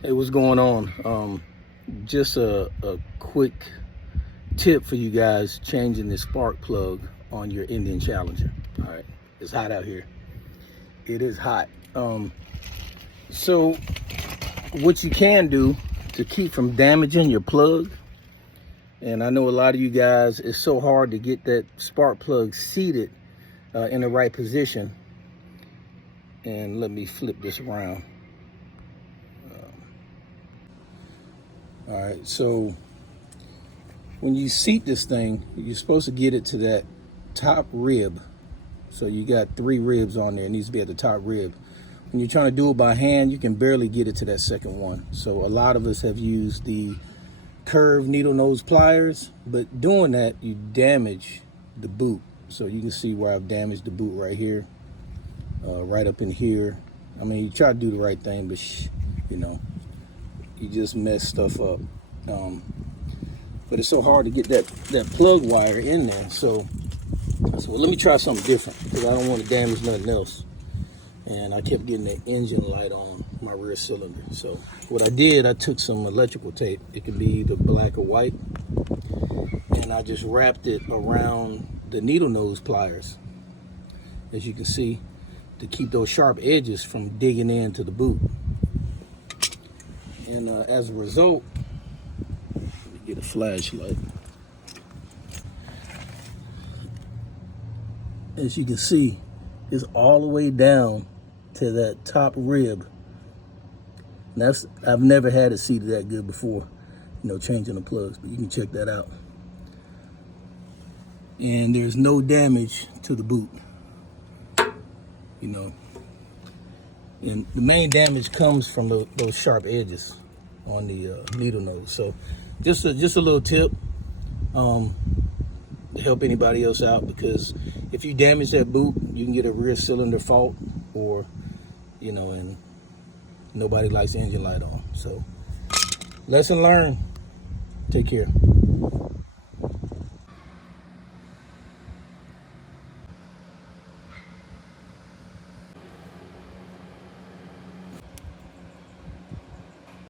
Hey, what's going on? Just a quick tip for you guys changing the spark plug on your Indian Challenger. All right, it's hot out here. It is hot. So what you can do to keep from damaging your plug, and I know a lot of you guys, it's so hard to get that spark plug seated in the right position. And let me flip this around. All right, so when you seat this thing, you're supposed to get it to that top rib. So you got 3 ribs on there. It needs to be at the top rib. When you're trying to do it by hand, you can barely get it to that second one. So a lot of us have used the curved needle nose pliers, but doing that, you damage the boot. So you can see where I've damaged the boot right here, right up in here. I mean, you try to do the right thing, but you just mess stuff up. But it's so hard to get that plug wire in there. So let me try something different, because I don't want to damage nothing else. And I kept getting the engine light on my rear cylinder. So what I did, I took some electrical tape. It could be either black or white. And I just wrapped it around the needle nose pliers, as you can see, to keep those sharp edges from digging into the boot. And as a result, let me get a flashlight. As you can see, it's all the way down to that top rib. And I've never had it seated that good before, changing the plugs, but you can check that out. And there's no damage to the boot, And the main damage comes from those sharp edges on the needle nose. So just a little tip to help anybody else out, because if you damage that boot, you can get a rear cylinder fault, or and nobody likes the engine light on. So lesson learned. Take care.